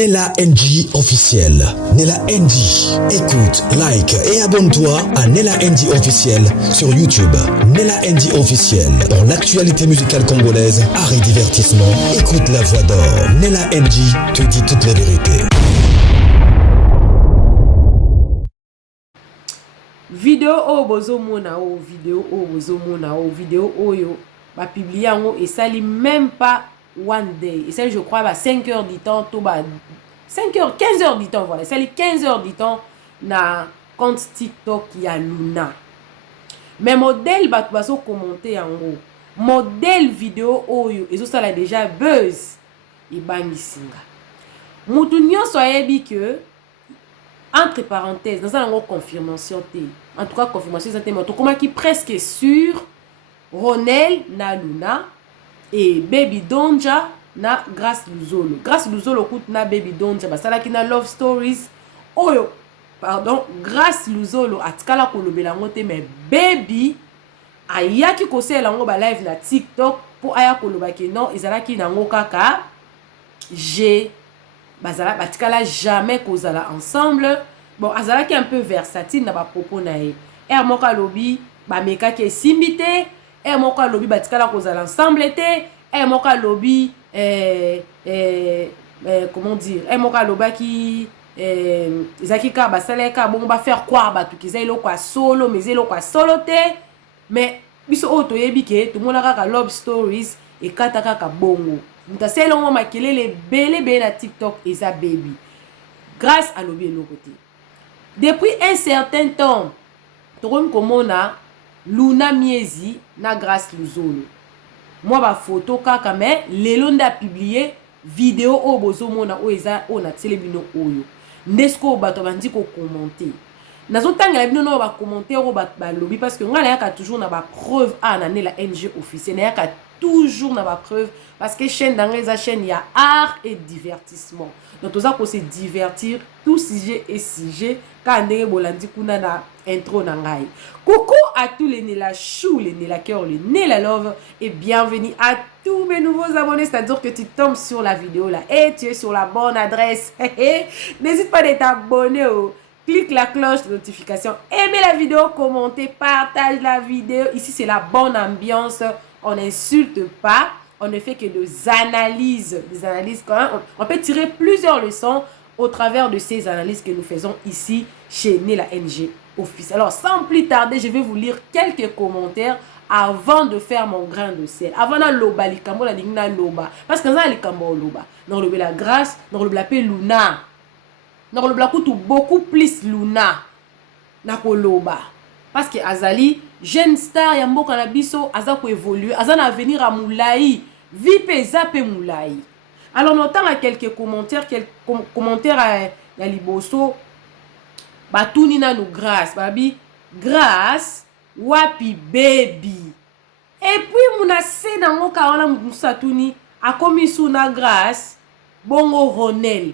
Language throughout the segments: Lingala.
Nella NG officiel. Nella NG. Écoute, like et abonne-toi à Nella NG officiel sur YouTube. Nella NG officiel. Pour l'actualité musicale congolaise, art et divertissement, écoute la voix d'or. Nella NG te dit toutes les vérités. Vidéo o bozo mona o vidéo oyo ba publié yango et ça li même pas one day et ça je crois ba 5 heures du temps to ba 5 heures 15 heures du temps voilà ça li 15 heures du temps na compte TikTok ya Luna mais modèle ba baso commenter yango modèle vidéo oyo ezo sala déjà buzz e bangisinga mutu nyonso ayebi que entre parenthèses, dans une confirmation, en tout cas, confirmation, c'est comment qui presque sûr, Ronel na Luna et Baby Donja na Grace Luzolo. Grace Luzolo coûte na Baby Donja, bah ça là qui na Love Stories. Oh yo, pardon, Grace Luzolo a tkala kolobela ngote mais Baby aya ki kose la ngo ba live na TikTok pour aya koloba ki non, ezala ki na ngo kaka j'ai bazala batikala jamais kozala ensemble bon azala qui un peu versatile na ba propos na ye moka lobi ba meka ke simbité moka lobi batikala kozala ensemble té moka lobi comment dire moka loba ki ezaki ka basala ka bon ba faire croire ba tout qu'ils eloko solo mais eloko solo té mais biso auto yebi ke tout monde kaka love stories et kata kaka bongo c'est long makelele bele na TikTok et sa Baby grâce à l'objet de côté depuis un certain temps torom komona Luna Miezi na Grace Luzolo moi ba photo kaka mais lelo nda publier vidéo o bozo mona o eza o na telebino oyo ndesko bato bandi ko commenter nazo tanga bino no ba commenter o ba lobi parce que ngala yaka toujours na ba preuve na la NG officielle na yaka toujours na ba preuve parce que chaîne dans les chaînes il y a art et divertissement donc tout ça pour se divertir tout sujet et sujet quand ndenge bolandi kuna na intro na ngai coucou à tous les Nella chou les Nella cœur les Nella love et bienvenue à tous mes nouveaux abonnés c'est-à-dire que tu tombes sur la vidéo là et tu es sur la bonne adresse n'hésite pas d'être abonné clique la cloche de notification aimez la vidéo commentez partage la vidéo ici c'est la bonne ambiance on n'insulte pas, on ne fait que des analyses quand même. On peut tirer plusieurs leçons au travers de ces analyses que nous faisons ici chez Nella NG Office. Alors sans plus tarder, je vais vous lire quelques commentaires avant de faire mon grain de sel. Avant na loba likambo la dingna loba parce que ça likambo loba. Non loba la grâce, non loba pe Luna. Non loba kutu beaucoup plus Luna. Na ko loba. Parce que Azali jeune star ya mboka na biso aza ko évoluer aza na avenir à moulai vie peza pe moulai alors notant à quelques commentaires ya liboso batuni na nous grâce babi grâce wapi Baby et puis muna se nango ka wana musatuni akomi suna grâce bongo Ronel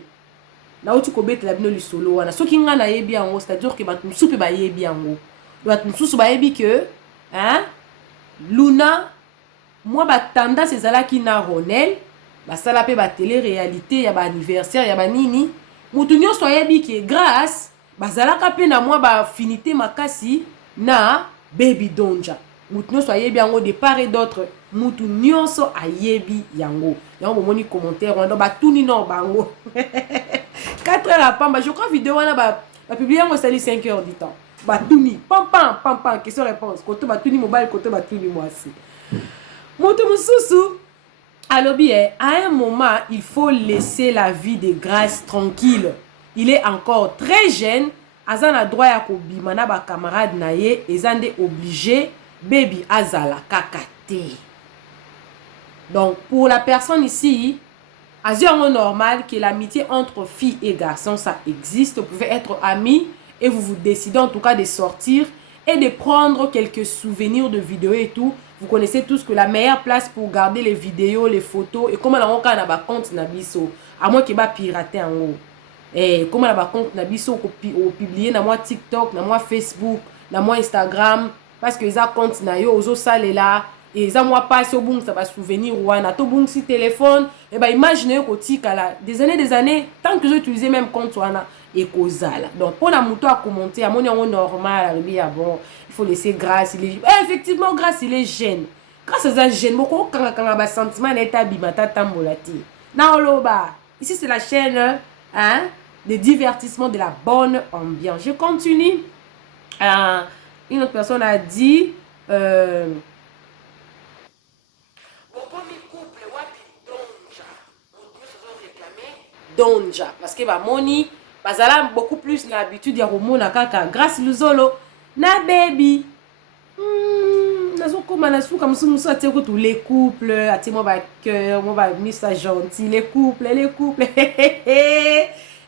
na uti ko betela bino lisolo wana soki nga na yebi yango c'est-à-dire que batu supe ba yebi yango tout ba yebi que hein Luna moi ba tendance ezala ki na Ronel ba sala pe ba télé réalité ya ba anniversaire ya ba nini mutu nyonso yebi que grâce ba zala ka pe na moi ba finité makasi na Baby Donja mutu nyonso yebi yango de part et d'autre mutu nyonso ayebi yango moni commentaire on ba tuni no bango 4 heures à pamba je crois vidéo wana ba publier yango sali 5 heures du temps batuni pam pam question réponse côté batuni mobile côté batuni moisi moto mususu alobi à un moment il faut laisser la vie de grâce tranquille il est encore très jeune azana droit ya kobima na ba camarade na ye ezande obligé Baby azala kakate donc pour la personne ici aziongo normal que l'amitié entre filles et garçons ça existe vous pouvez être amis et vous décidez en tout cas de sortir et de prendre quelques souvenirs de vidéos et tout. Vous connaissez tous que la meilleure place pour garder les vidéos, les photos et comment on a un compte nabiso à moins qu'il va pirater en haut. Et comment on a un compte nabiso publier na moi TikTok, na moi Facebook, na moi Instagram parce que ça compte na yo ozo sale là et ça moi passe au bon ça va souvenir wana to bon si téléphone et ben imaginez que tikala des années tant que j'utilisais même compte wana et kozala donc pour la moto à commenter à mon normal bien bon il faut laisser grâce il est effectivement grâce il est jeune grâce à ça jeune beaucoup quand ba sentiment l'état bimata tambolati na oloba ici c'est la chaîne hein de divertissement de la bonne ambiance. Je continue. Une autre personne a dit donja parce que ba moni bazala beaucoup plus l'habitude ya romona kaka grâce luzolo na baby nazokoma na suka musu atie ko tous les couples atie moi ba cœur moi ba message gentil les couples les couples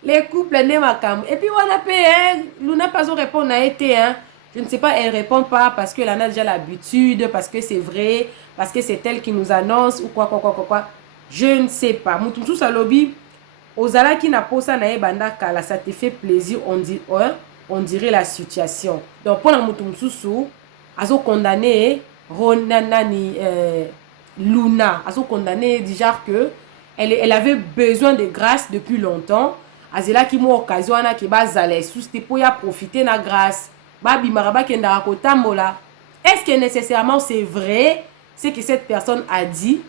ne makam et puis on a payé Luna pas répondre a été hein je ne sais pas elle répond pas parce qu'elle en a déjà l'habitude parce que c'est vrai parce que c'est elle qui nous annonce ou quoi je ne sais pas mutu tout ça lobby ozala qui n'a pas ça na ebanda kala ça te fait plaisir on dirait la situation donc pour la mutu mususu azo condamné Ronanani Luna azo condamné du genre que elle avait besoin de grâce depuis longtemps azela ki mo occasion na ki bazale sous pour ya profiter na grâce babi maraba kenda kotambola est-ce que nécessairement c'est vrai ce que cette personne a dit?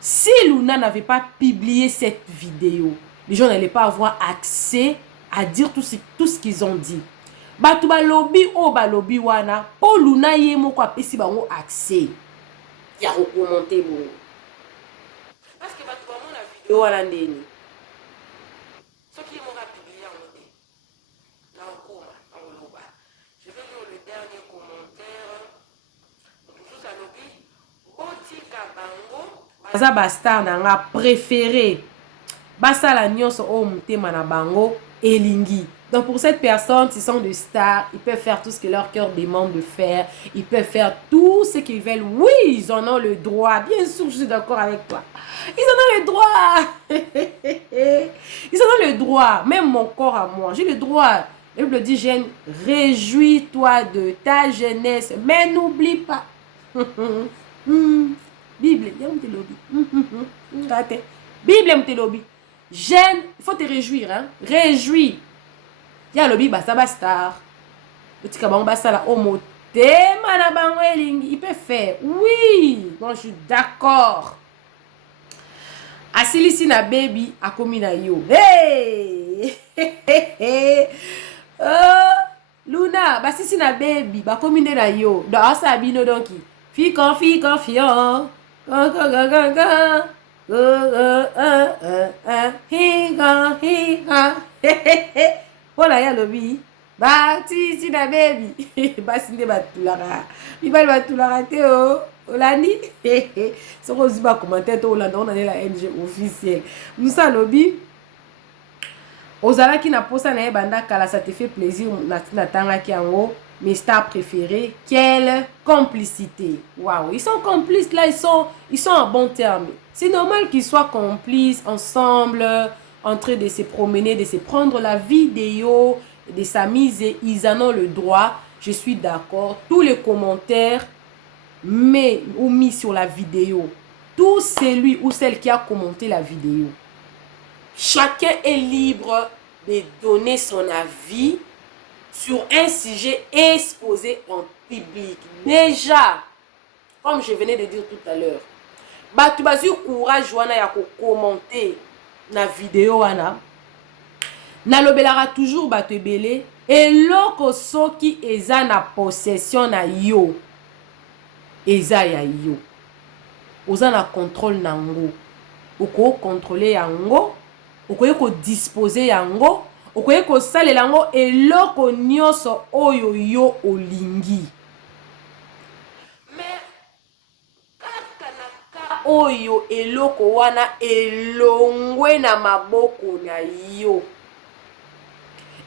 Si Luna n'avait pas publié cette vidéo, les gens n'allaient pas avoir accès à dire tout ce qu'ils ont dit. Batu balobi o balobi wana, po Luna ye moko apesi bango accès. Ya remonter bon. Parce que batu ba mona vidéo wana ndeni. Ce qui m'ont publié en été. Là encore, en loba. Je vais lire le dernier commentaire. Toujours à lobi. Otika bango. Baza bastar nanga préféré basala nyonso o mutema na bango elingi. Donc pour cette personne, ils sont des stars, ils peuvent faire tout ce que leur cœur demande de faire, ils peuvent faire tout ce qu'ils veulent. Oui, ils en ont le droit. Bien sûr, je suis d'accord avec toi. Ils en ont le droit. Ils en ont le droit. Même mon corps à moi, j'ai le droit. La Bible dit, jeune, réjouis-toi de ta jeunesse, mais n'oublie pas. Bible, Bible, Bible, jeune, il faut te réjouir, hein? Réjouis. Il y a le Bible, ça va star. Le petit cabon, ça là, au mot, il peut faire. Oui, moi je suis d'accord. Asilisi na baby, a commis na yo. Hey! Luna, bah si na baby, bah commis na yo. Dans sa bino donc. Fille confiant. Voilà ya lobi ba ti na baby ba sinde batulara bibali batulara te o olani soko ziba commentaire to olanda on est la NG officielle musa lobi ozala ki na posa na banda kala ça te fait plaisir na tanga ki ango mes stars préférés, quelle complicité. Waouh, ils sont complices là, ils sont en bon terme. C'est normal qu'ils soient complices ensemble, en train de se promener, de se prendre la vidéo, de s'amuser. Ils en ont le droit, je suis d'accord. Tous les commentaires mis sur la vidéo, tout celui ou celle qui a commenté la vidéo, chacun est libre de donner son avis sur un sujet exposé en public. Déjà, comme je venais de dire tout à l'heure, batu bazu courage wana ya ko commenter na vidéo wana. Na lobelara toujours batu ebele et loko soki eza na possession na yo. Eza ya yo. Oza na contrôle nango. Oko contrôler yango, oko disposer yango. Okoye ko salela ngo eloko nyonso oyo yo olingi. Mais kaka na oyo eloko wana elongwe na maboko na yo.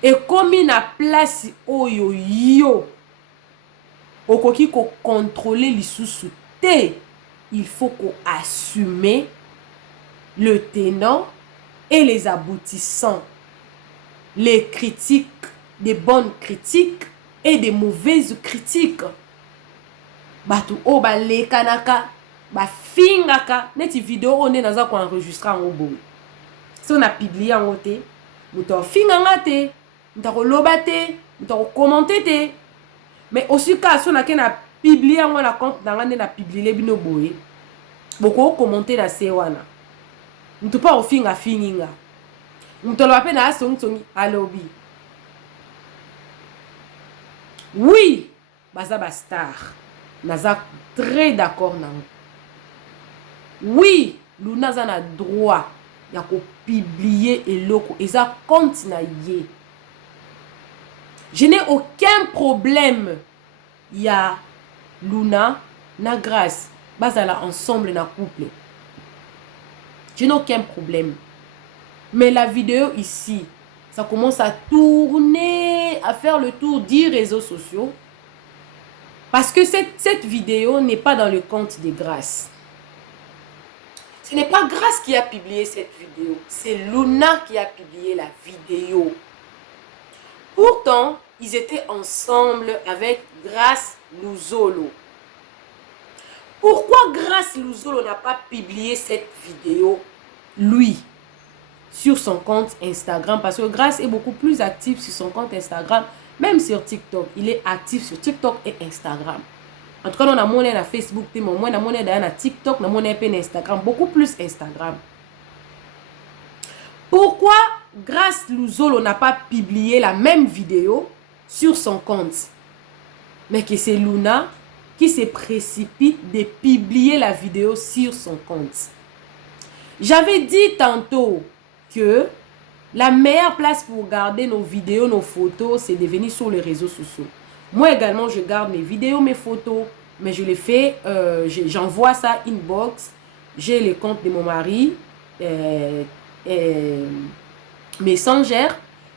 Ekomi na place oyo yo okoki ko contrôler lisusu te. Il faut ko assumer le tenant et les aboutissants. Les critiques, des bonnes critiques et des mauvaises critiques. bato o balekanaka bafingaka neti video o nde naza koenregistre yango boye so na publie yango te moto afinganga te moto akoloba te moto akokommente te mais aussi ka so nake na publie yango na compte nanga nde na publie bino boye bokokommente na se wana moto mpo akofinga finginga moto aloba mpe na asongisongi alobi oui baza bastar naza très d'accord nango oui Luna aza na droit ya kopublier eloko eza compte na ye je n'ai aucun problème ya Luna na Grâce bazala ensemble na couple je n'ai aucun problème mais la vidéo ici ça commence à tourner à faire le tour des réseaux sociaux parce que cette vidéo n'est pas dans le compte de Grâce. Ce n'est pas Grâce qui a publié cette vidéo, c'est Luna qui a publié la vidéo. Pourtant, ils étaient ensemble avec Grâce Luzolo. Pourquoi Grâce Luzolo n'a pas publié cette vidéo, lui, sur son compte Instagram? Parce que Grâce est beaucoup plus actif sur son compte Instagram, même sur TikTok. Il est actif sur TikTok et Instagram. En tout cas, on a monnaie na Facebook, moi on a monnaie na TikTok, on a monnaie na Instagram, beaucoup plus Instagram. Pourquoi Grâce Luzolo n'a pas publié la même vidéo sur son compte? Mais que c'est Luna qui se précipite de publier la vidéo sur son compte. J'avais dit tantôt que la meilleure place pour garder nos vidéos, nos photos, c'est de venir sur les réseaux sociaux. Moi également, je garde mes vidéos, mes photos, mais je les fais, j'envoie ça inbox. J'ai les comptes de mon mari, Messenger.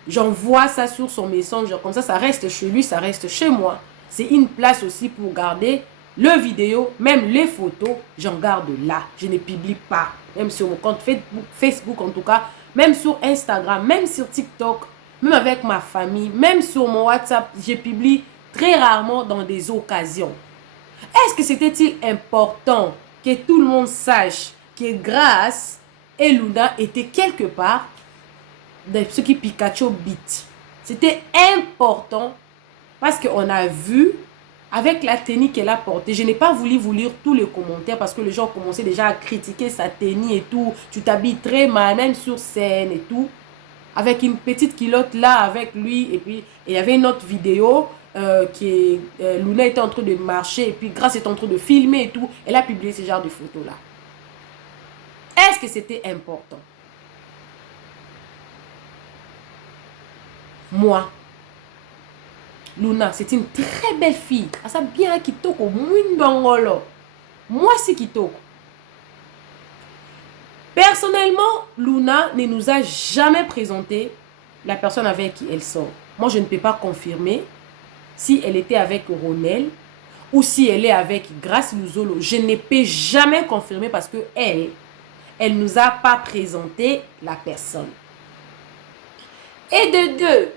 J'envoie ça sur son Messenger. Comme ça reste chez lui, ça reste chez moi. C'est une place aussi pour garder le vidéo, même les photos, j'en garde là. Je ne publie pas. Même sur mon compte Facebook en tout cas, même sur Instagram, même sur TikTok, même avec ma famille, même sur mon WhatsApp, je publie très rarement dans des occasions. Est-ce que c'était-il important que tout le monde sache que Grâce et Luna étaient quelque part de ce qui Pikachu beat? C'était important parce qu'on a vu avec la tenue qu'elle a portée. Je n'ai pas voulu vous lire tous les commentaires parce que les gens commençaient déjà à critiquer sa tenue et tout. Tu t'habilles très mal, même sur scène et tout. Avec une petite culotte là avec lui. Et puis, il y avait une autre vidéo Luna était en train de marcher et puis Grâce était en train de filmer et tout. Elle a publié ce genre de photos là. Est-ce que c'était important? Moi, Luna, c'est une très belle fille. Elle a bien kitoko, mwindongolo. Moi, c'est kitoko. Personnellement, Luna ne nous a jamais présenté la personne avec qui elle sort. Moi, je ne peux pas confirmer si elle était avec Ronel ou si elle est avec Grâce Luzolo. Je ne peux jamais confirmer parce que elle nous a pas présenté la personne. Et de deux,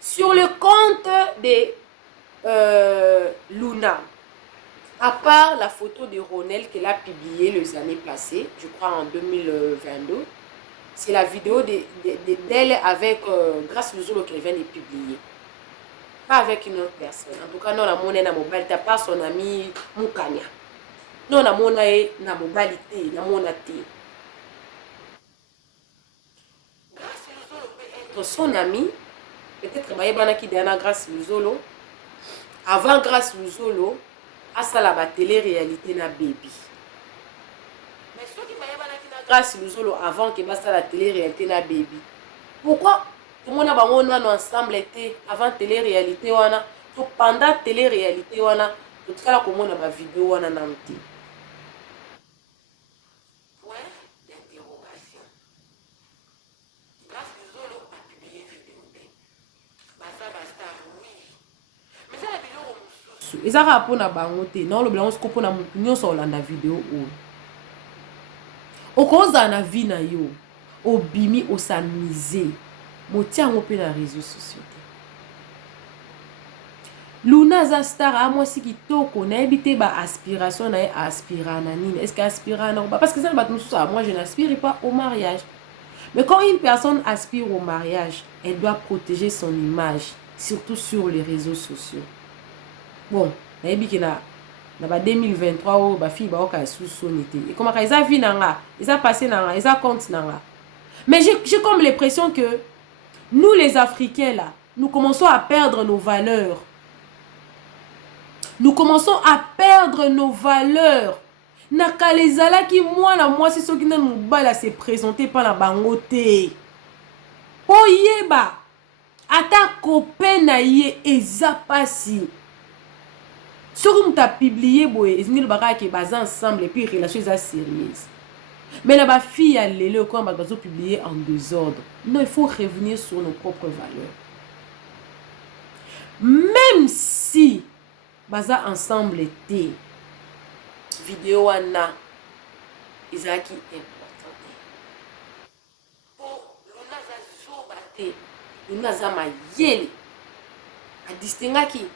sur le compte de Luna, à part la photo de Ronel qu'elle a publiée les années passées, je crois en 2022, c'est la vidéo d'elle avec Grâce Luzolo qu'elle vient de publier. Pas avec une autre personne. En tout cas, non, la monnaie na mobile, t'as pas son ami Moukania. Non, la monnaie na mobilité, la monnaie. Grâce Luzolo peut être son ami. Peut-être que Grâce Luzolo, avant Grâce Luzolo, à ça la télé-réalité na baby. Mais ceux qui m'ont Grâce Luzolo avant que ça la télé-réalité na baby. Pourquoi tout le monde a ensemble été avant télé-réalité wana, pendant télé-réalité wana, tout cas comme on a ma vidéo wana namti. Point d'interrogation. Grâce Luzolo a publié vidéo. Basta oui. Mais ça la vidéo et ça rapport na bangote non le blanc scopo na munyo so landa vidéo o okoza na vie na yo obimi osamiser motia ngo pe na réseaux sociaux. Luna za star a moi si kitoko na ebité ba aspiration na aspira na nini. Est-ce que aspira na parce que ça moi je n'aspire pas au mariage. Mais quand une personne aspire au mariage, elle doit protéger son image, surtout sur les réseaux sociaux. Bon, na ebiki na 2023 o ba fille ba oka sous sonité. Et comment ils a vu nanga, ils a passé nanga, ils a compte nanga. Mais j'ai comme l'impression que nous les Africains là, nous commençons à perdre nos valeurs. Nous commençons à perdre nos valeurs. Nakalezala ki moi si so ki na mobala se présenter par la bangote. Oyeba ata copain na ye eza pasi. Sur ta publié boye, ils ne baka ke baza ensemble et puis relation est sérieuse. Mais la ba fille a lele quand ba bazo publier en désordre. Non, il faut revenir sur nos propres valeurs. Même si baza ensemble était vidéo ana izaki important. Pour luna za zobate, luna za mayele a distingaki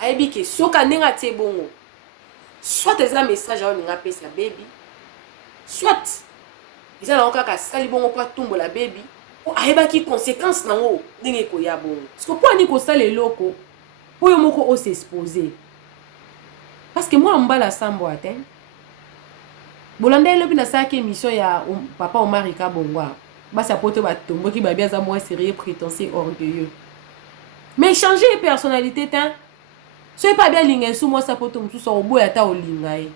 ayebi ke soka nenga te bongo. Soit eza message a ninga pesa baby, soit eza na okaka sali bongo pa tumbo la baby o ayebaki conséquence nango ndenge ko ya bongo. Parce que pour ani ko sala eloko po yo moko o s'exposer. Parce que moi, je suis en train de Bolanda elobi na saki émission ya papa Omarika Bongwa. Ba sa poto ba tombo ki ba bien moi sérieux prétentieux orgueilleux. Mais changer de personnalité hein. Soyez pas bien lingé sous moi sa poto mtu so oboya ta olingae.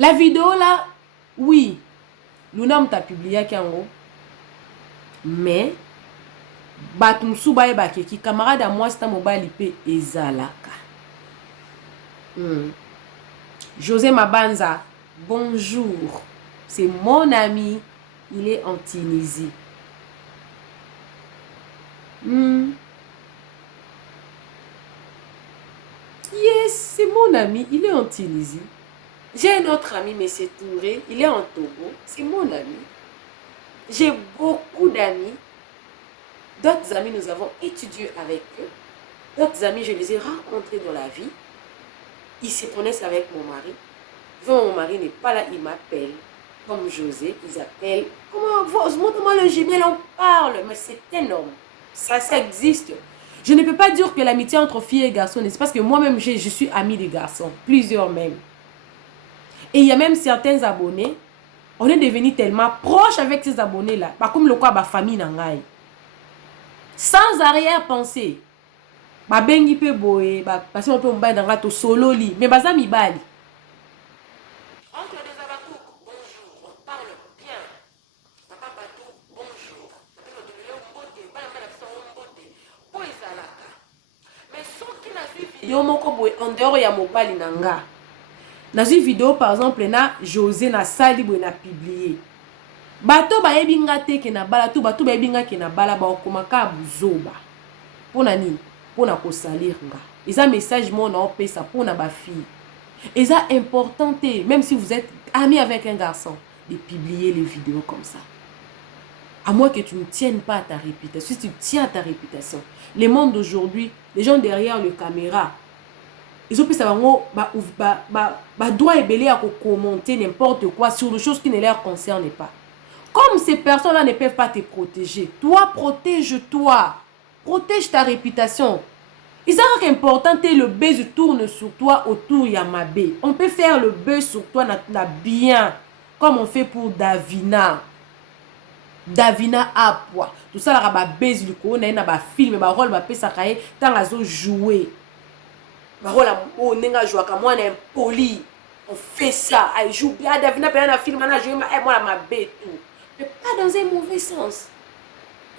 La vidéo là, oui. Luna mta publié kiango. Mais batumsu ba eba ki camarade à moi sta mobile pe ezalaka. José Mabanza, bonjour. C'est mon ami. Il est en Tunisie. Yes, c'est mon ami. Il est en Tunisie. J'ai un autre ami, M. Touré. Il est en Togo. C'est mon ami. J'ai beaucoup d'amis. D'autres amis, nous avons étudié avec eux. D'autres amis, je les ai rencontrés dans la vie. Ils se connaissent avec mon mari. Quand mon mari n'est pas là, il m'appelle. Comme José, ils appellent. Comment montre-moi le jumelle, on parle. Mais c'est énorme. Ça existe. Je ne peux pas dire que l'amitié entre filles et garçons, c'est parce que moi-même, je suis amie des garçons. Plusieurs même. Et il y a même certains abonnés. On est devenu tellement proche avec ces abonnés-là. Pas comme le quoi, ma famille n'angaï. Sans arrière-pensée. Ba bengi pe boye ba parce qu'on peut mba dans to solo li mais baza mibali entre des abakou bonjour on parle bien papa batou bonjour on peut le mbote ba na so mbote po ezalaka mais ceux qui na suivi vidéo moko boye en dehors ya mobali nanga na suivi vidéo par exemple na José na sali boye na publier bato ba yebinga te ke na bala tout bato ba yebinga ke na bala ba okomaka buzoba pona nini pour na ko salir nga. Ils ont message mon on paie ça pour na ba fille. Ils ont important même si vous êtes ami avec un garçon de publier les vidéos comme ça. À moins que tu ne tiennes pas à ta réputation. Si tu tiens à ta réputation, le monde d'aujourd'hui, les gens derrière le caméra, ils ont pu savoir droit et belé à commenter n'importe quoi sur des choses qui ne leur concernent pas. Comme ces personnes-là ne peuvent pas te protéger, toi protège-toi. Protège ta réputation. Il est important que le buzz tourne sur toi autour de Yamabé. On peut faire le buzz sur toi bien, comme on fait pour Davina. Davina a poids. Tout ça, là, buzz du coup, on a un film, un rôle, ça caille, tant à jouer. Un rôle, on a joué comme moi, on est poli. On fait ça. Elle joue bien. Davina, peut un film, on a joué, moi, ma bête, tout. Mais pas dans un mauvais sens.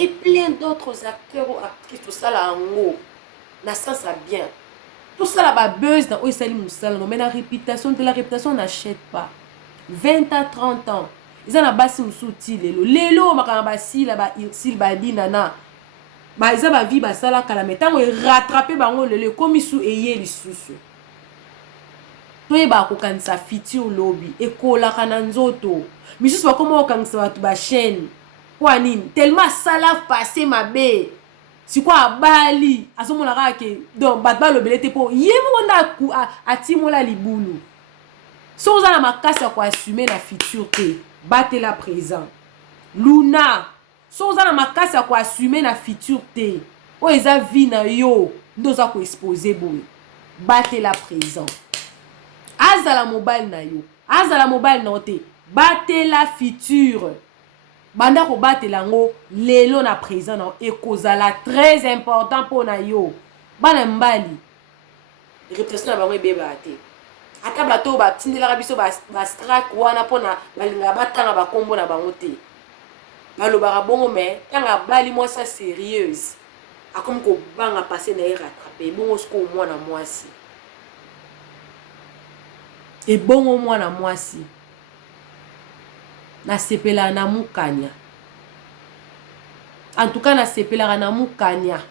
Et plein d'autres acteurs ou actrices, tout ça là en haut, na sens ça bien. Tout ça là, buzz dans eux, mais la réputation n'achète pas. 20 à 30 ans, ils ont la base moussouti, l'élo, makambasi, là-bas, il badi nana. Bah, ils ont la vie, bah, ça là, kalametan, ils rattrapent, bah, on le comme ils sont ayés, les sous. Toi, bah, quand ça fiti au lobby, et kola kananzoto. Mais juste, comment on quand ça va, tu chaîne. Tellement ça l'a passé ma bé. Si quoi à Bali, à ce moment-là, donc, batba le belé pour yémo a timola liboulou. Si vous avez ma casse à quoi assumer la future, battez la présent. Luna, si vous avez ma casse à quoi assumer la future, ou ils ont vie na yo, nous avons exposé, battez la présent. Azala mobile na yo, azala mobile na te, battez la future. Banda ko battre lango lelo na présent na ekozala très important pour na yo. Bana mbali. Réputation na bango ebeba te. Ata bato ba tindela biso ba strike wana pona balinga batanga ba kombo na bango te. Balobaka bongo mais tanga bali moi ça sérieuse. Akomi ko banga passer na rattraper bongo sko mwana mwasi. Et bongo mwana mwasi. Na sepela na mukanya. En tout cas na sepela na mukanya.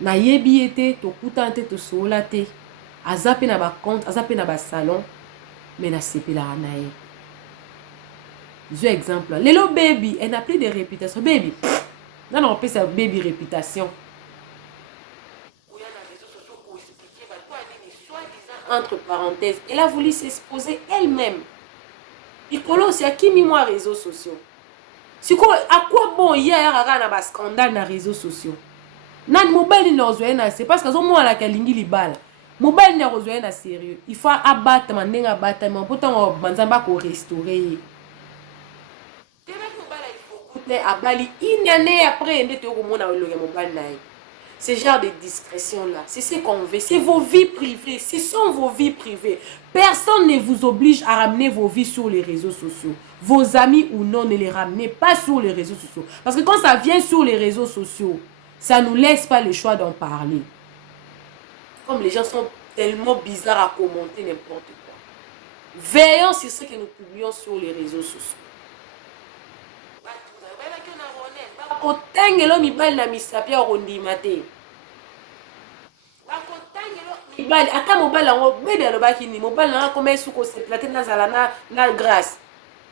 Na yebi ete to kutante to sola te. Azape na ba compte, azape na ba salon, mais na sepela na ye. Je exemple. Lelo baby, elle n'a plus de réputation. Baby. Non, on appelle ça baby réputation. Entre parenthèses, elle a voulu s'exposer elle-même. Il aussi à qui mis moi réseaux sociaux. C'est quoi à quoi bon hier à na scandale na réseaux sociaux. Nan mobile ni ozoena c'est parce que zo moi la kalingi libala. Mobile ni ozoena sérieux. Il faut abattre mandenga abattre mais pourtant banzamba ko restaurer. Mais abali une année après ndete ko mona lo ya mobile na. Ce genre de discrétion-là, c'est ce qu'on veut. C'est vos vies privées. Ce sont vos vies privées. Personne ne vous oblige à ramener vos vies sur les réseaux sociaux. Vos amis ou non, ne les ramenez pas sur les réseaux sociaux. Parce que quand ça vient sur les réseaux sociaux, ça ne nous laisse pas le choix d'en parler. Comme les gens sont tellement bizarres à commenter n'importe quoi. Veillons sur ce que nous publions sur les réseaux sociaux. Kotangelo mibali na misapia rondimate. Bakotangelo mibali ata mobali ngo bebe alobaki ni mobali na komé suko se plater na zala na grâce.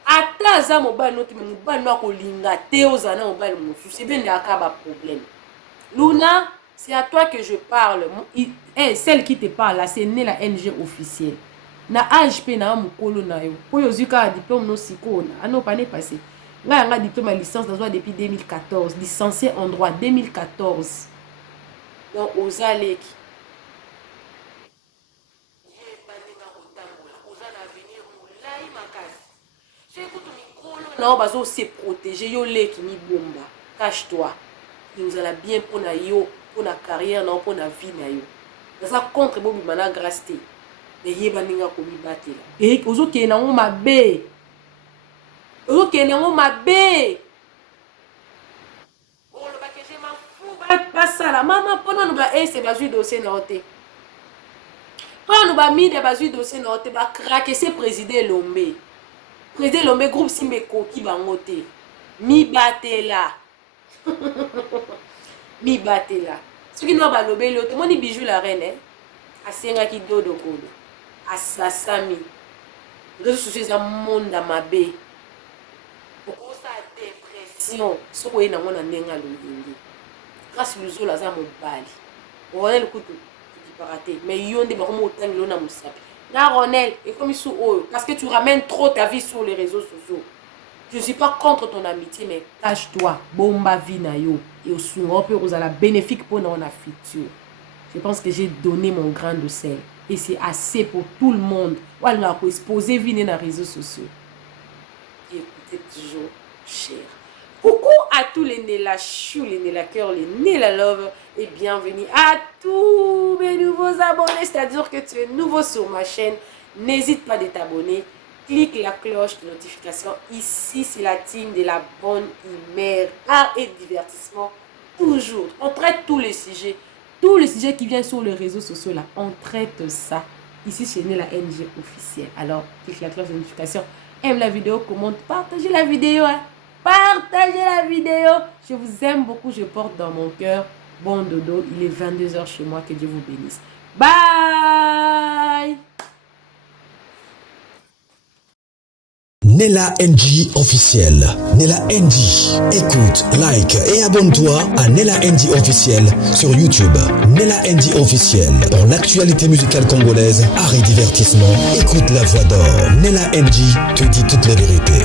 Ata za mobali noti mobali na kolinga te ozana mobali musu c'est bien akaba problème. Luna, c'est à toi que je parle. Celle qui te parle là, c'est né la NG officielle. Na âge pe na mukolo na yo. Po yozuka diplôme no sikona. Ano pas né passé. Là, j'ai diplôme à licence dans depuis 2014, licencié en droit 2014. Donc, aux Alek. Non, bah, on s'est protégé. Yo lek ni bomba. Cache-toi. Il nous a bien pour na yo, pour na carrière, non pour na vie na yo. Dans ça contre bobi mana grâce. Mais yeba ninga ko mi batela. Et ozo ke na on ma bé. Ok, non, ma bé. Oh, le bac, je m'en fous. Pas ça là. Maman, pendant nous, c'est basé dossier noté. Quand nous avons mis des basés dossier noté, bah, craquer, c'est président Lombe. Président Lombe, groupe Simbeko qui va noter. Mi batte là. Mi batte là. Ce qui nous a lobé, l'autre, mon bijou la reine, hein. A Senga qui dodo kodo. A Sassami. Les réseaux sociaux, c'est un monde à ma bé. Pourquoi ça dépression ce qu'on est dans mon année grâce à l'uso la za mobali Ronel le coup qui paraté mais yonde ba comme autant le na musapi na Ronel et comme sous parce que tu ramènes trop ta vie sur les réseaux sociaux. Je suis pas contre ton amitié mais cache-toi bomba vie na yo et au souvent peut vous la bénéfique pour dans la future. Je pense que j'ai donné mon grain de sel et c'est assez pour tout le monde. Voilà pour exposer vie dans les réseaux sociaux. Écoutez toujours cher. Coucou à tous les Nela Chou, les Nela Cœur, les Nela Love et bienvenue à tous mes nouveaux abonnés. C'est-à-dire que tu es nouveau sur ma chaîne, n'hésite pas de t'abonner. Clique la cloche de notification. Ici, c'est la team de la bonne humeur, art et divertissement. Toujours. On traite tous les sujets qui viennent sur les réseaux sociaux là. On traite ça. Ici, chez Nela NG officiel. Alors, clique la cloche de notification. Aime la vidéo, commente, partagez la vidéo. Hein. Partagez la vidéo. Je vous aime beaucoup. Je porte dans mon cœur. Bon dodo. Il est 22 h chez moi. Que Dieu vous bénisse. Bye. Nella NG officiel. Nella NG. Écoute, like et abonne-toi à Nella NG officiel sur YouTube. Nella NG officiel. Pour l'actualité musicale congolaise, art et divertissement, écoute la voix d'or. Nella NG te dit toutes les vérités.